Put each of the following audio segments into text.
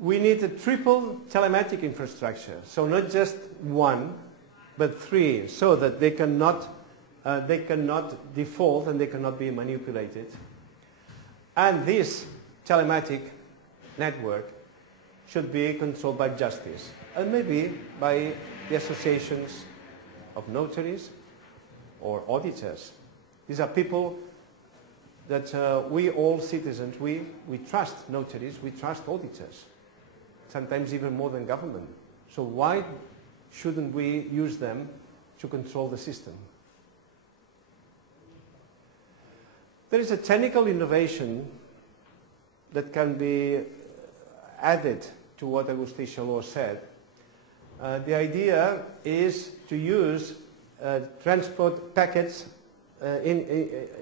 we need a triple telematic infrastructure, so not just one, but three, so that they cannot default and they cannot be manipulated. And this telematic network should be controlled by justice, and maybe by the associations of notaries or auditors. These are people that we all citizens, we trust notaries, we trust auditors, sometimes even more than government. So why shouldn't we use them to control the system? There is a technical innovation that can be added to what Agustí Chalaux said. The idea is to use transport packets,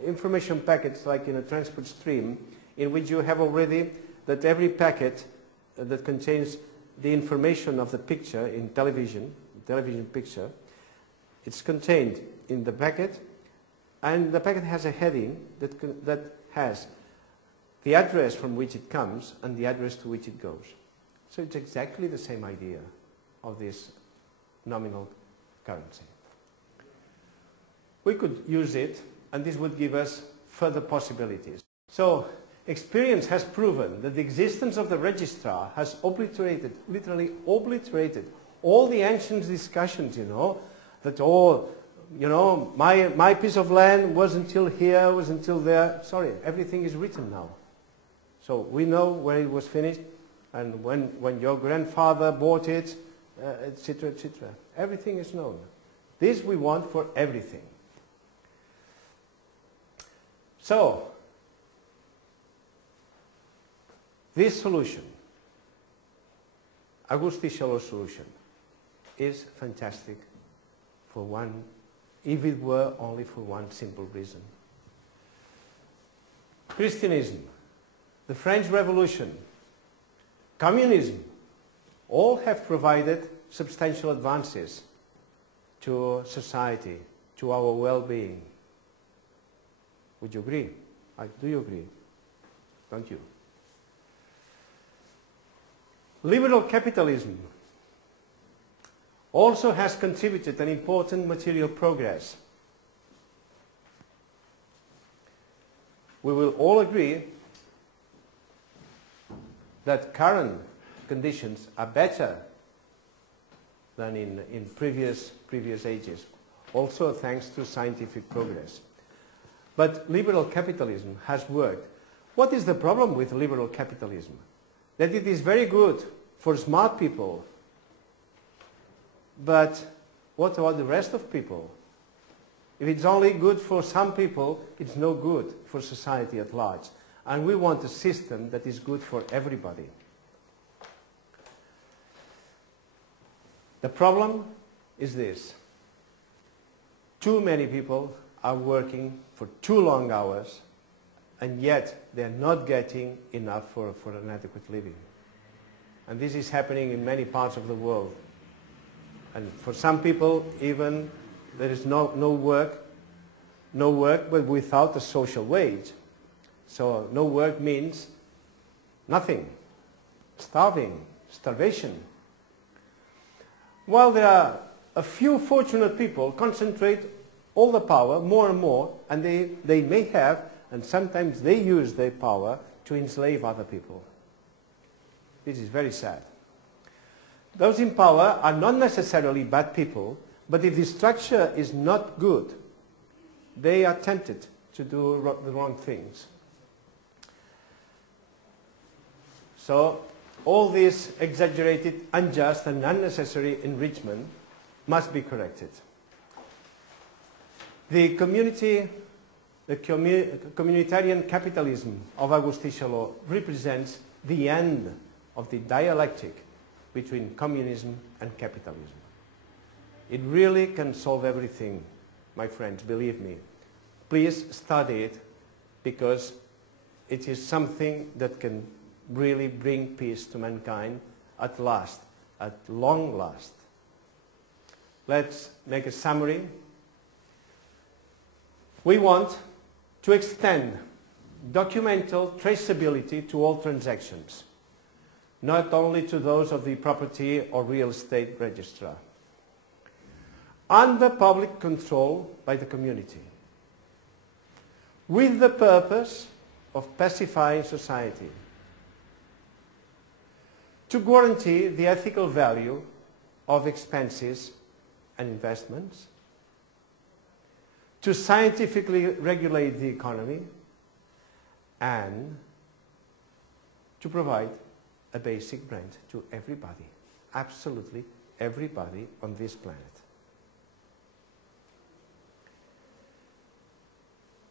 information packets like in a transport stream, in which you have already that every packet that contains the information of the picture in television picture, it's contained in the packet, and the packet has a heading that has the address from which it comes and the address to which it goes. So it's exactly the same idea of this nominal currency. We could use it, and this would give us further possibilities. So experience has proven that the existence of the registrar has obliterated, literally obliterated, all the ancient discussions, that my piece of land was until here, was until there. Sorry, everything is written now. So we know where it was finished, and when your grandfather bought it, etc., etc. Everything is known. This we want for everything. So, this solution, Agustí Chalaux' solution, is fantastic for one, if it were only for one simple reason. Christianism, the French Revolution, communism, all have provided substantial advances to society, to our well-being. Would you agree? Do you agree? Don't you? Liberal capitalism also has contributed an important material progress. We will all agree that current conditions are better than in previous ages, also thanks to scientific progress. But liberal capitalism has worked. What is the problem with liberal capitalism? That it is very good for smart people, but what about the rest of people? If it's only good for some people, it's no good for society at large. And we want a system that is good for everybody. The problem is this. Too many people are working for too long hours, and yet they are not getting enough for an adequate living. And this is happening in many parts of the world. And for some people, even there is no work, but without a social wage. So no work means nothing, starvation. While there are a few fortunate people concentrate all the power more and more, and they may have, and sometimes they use their power to enslave other people. This is very sad. Those in power are not necessarily bad people, but if the structure is not good, they are tempted to do the wrong things. So all this exaggerated, unjust and unnecessary enrichment must be corrected. The communitarian capitalism of Agustí Chalaux represents the end of the dialectic between communism and capitalism. It really can solve everything, my friends, believe me. Please study it, because it is something that can really bring peace to mankind at last, at long last. Let's make a summary. We want to extend documental traceability to all transactions. not only to those of the property or real estate registrar. Under public control by the community, with the purpose of pacifying society, to guarantee the ethical value of expenses and investments, to scientifically regulate the economy, and to provide a basic rent to everybody, absolutely everybody on this planet.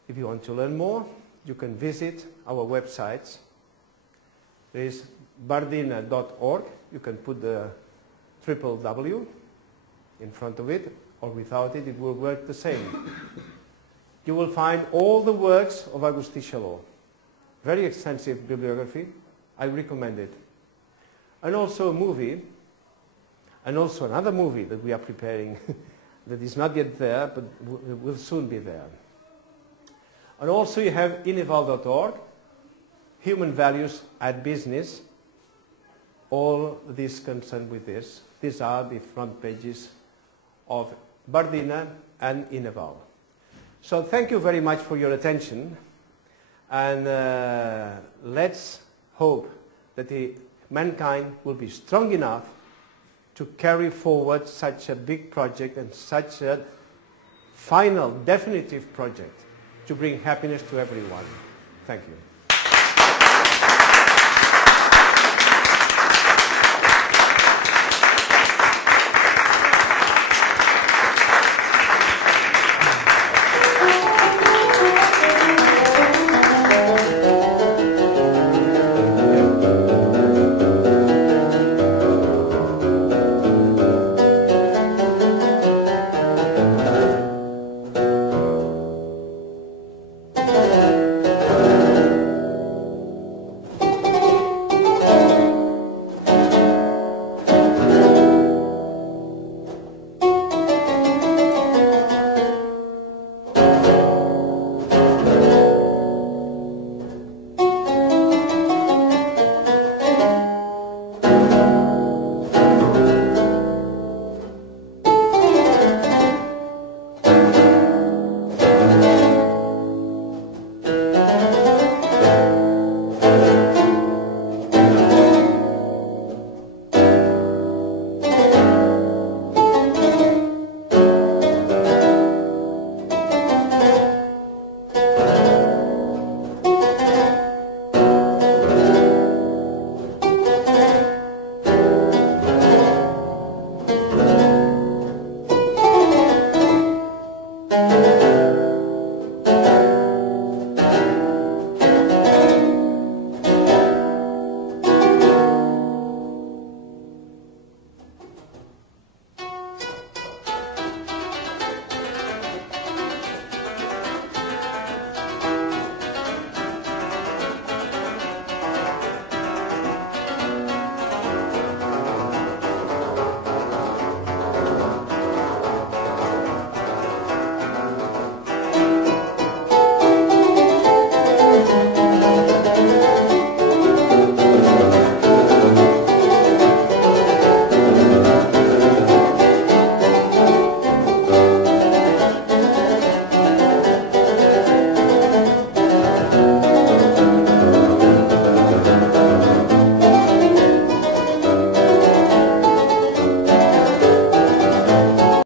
If you want to learn more, you can visit our websites. There is bardina.org. You can put the www in front of it, or without it, it will work the same. You will find all the works of Agustí Chalaux. Very extensive bibliography. I recommend it. And also a movie, and also another movie that we are preparing that is not yet there, but will soon be there. And also you have ineval.org, Human Values at Business, all this concerned with this. These are the front pages of Bardina and Ineval. So thank you very much for your attention, and let's hope that mankind will be strong enough to carry forward such a big project and such a final, definitive project to bring happiness to everyone. Thank you.